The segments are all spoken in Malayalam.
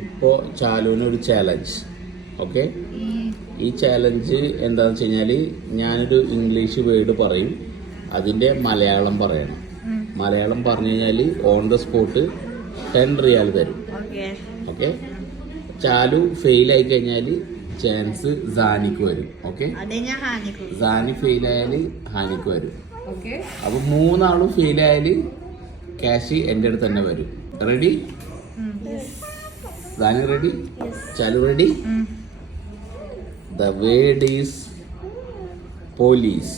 ഇപ്പോൾ ചാലുവിനൊരു ചാലഞ്ച്. ഓക്കെ, ഈ ചാലഞ്ച് എന്താണെന്ന് വെച്ച് കഴിഞ്ഞാൽ ഞാനൊരു ഇംഗ്ലീഷ് വേർഡ് പറയും, അതിൻ്റെ മലയാളം പറയണം. മലയാളം പറഞ്ഞു കഴിഞ്ഞാൽ ഓൺ ദ സ്പോട്ട് 10 റിയാൽ തരും. ഓക്കെ, ചാലു ഫെയിൽ ആയി കഴിഞ്ഞാൽ ചാൻസ് സാനിക്ക് വരും. ഓക്കെ, സാനി ഫെയിൽ ആയാൽ ഹാനിക്ക് വരും. അപ്പൊ 3 ആളും ഫെയിൽ ആയാൽ ക്യാഷ് എൻ്റെ അടുത്ത് തന്നെ വരും. Ready? Sani ready? Chalu ready? The word is police.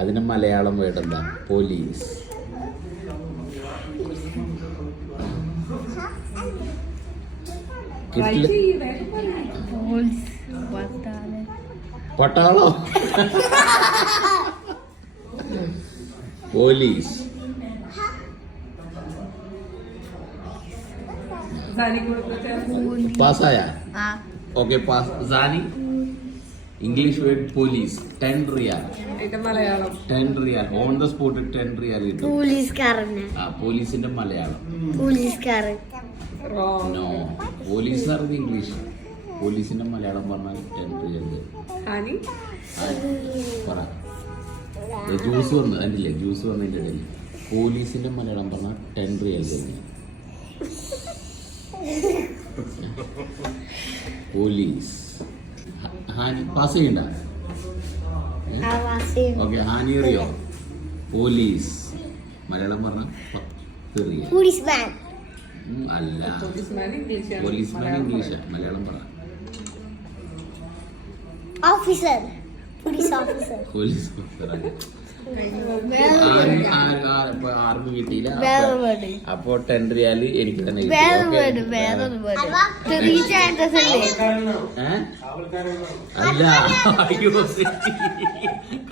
അതിന് മലയാളം വേർഡ് എന്താ? പോലീസ്. പട്ടാളോ? പോലീസ്. പാസ്സായ? Okay, pass. Sani English word police 10 riyal. 10 riyal on the spot 10 riyal കിട്ടും. പോലീസിന്റെ മലയാളം നോ. പോലീസുകാർക്ക് ഇംഗ്ലീഷ്, പോലീസിന്റെ മലയാളം പറഞ്ഞാൽ 10 റിയാൽ പറ. ജ്യൂസ് വന്ന് അതില്ലേ, ജ്യൂസ് വന്നതിൻ്റെ ഇടയിൽ പോലീസിന്റെ മലയാളം പറഞ്ഞാൽ 10 റിയാൽ തന്നെ. പോലീസ്. ഹാനി പാസ് ചെയ്യണ്ട? ഓക്കെ, ഹാനി അറിയോ? പോലീസ് മലയാളം പറഞ്ഞ 10 റിയാൽ. അല്ല, പോലീസ്മാൻ ഇംഗ്ലീഷ്, മലയാളം പറ. Police officer. ആർക്കും കിട്ടിയില്ല. അപ്പൊ 10 റിയാൽ എനിക്ക് തന്നെ അല്ല.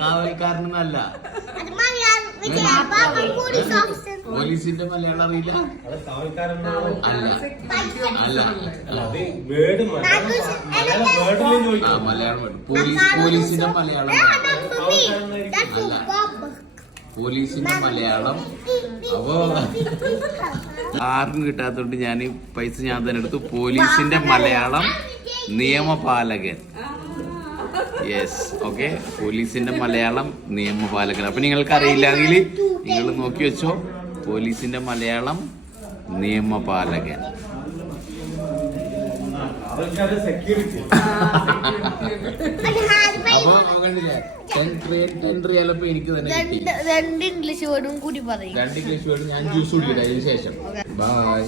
കാവൽക്കാരനല്ല. പോലീസിന്റെ മലയാളം അറിയില്ല? അല്ല അല്ല, മലയാളം പോലീസിന്റെ മലയാളം അല്ല, പോലീസിന്റെ മലയാളം. അപ്പോ ആർക്കും കിട്ടാത്തോണ്ട് ഞാൻ പൈസ ഞാൻ തന്നെ എടുത്തു. പോലീസിന്റെ മലയാളം നിയമപാലകൻ. യെസ്, ഓക്കെ, പോലീസിന്റെ മലയാളം നിയമപാലകൻ. അപ്പൊ നിങ്ങൾക്ക് അറിയില്ലെങ്കിൽ നിങ്ങൾ നോക്കി വെച്ചോ, പോലീസിന്റെ മലയാളം നിയമപാലകൻ. അപ്പൊ കണ്ടില്ലേ, 10 റിയാൽ ഇപ്പൊ എനിക്ക് തന്നെ കിട്ടി. 2 ഇംഗ്ലീഷ് വേർഡും കൂടി പറയും. 2 ഇംഗ്ലീഷ് വേർഡ് ഞാൻ ജ്യൂസ് കുടിക്കട്ടെ അതിന് ശേഷം. ബൈ.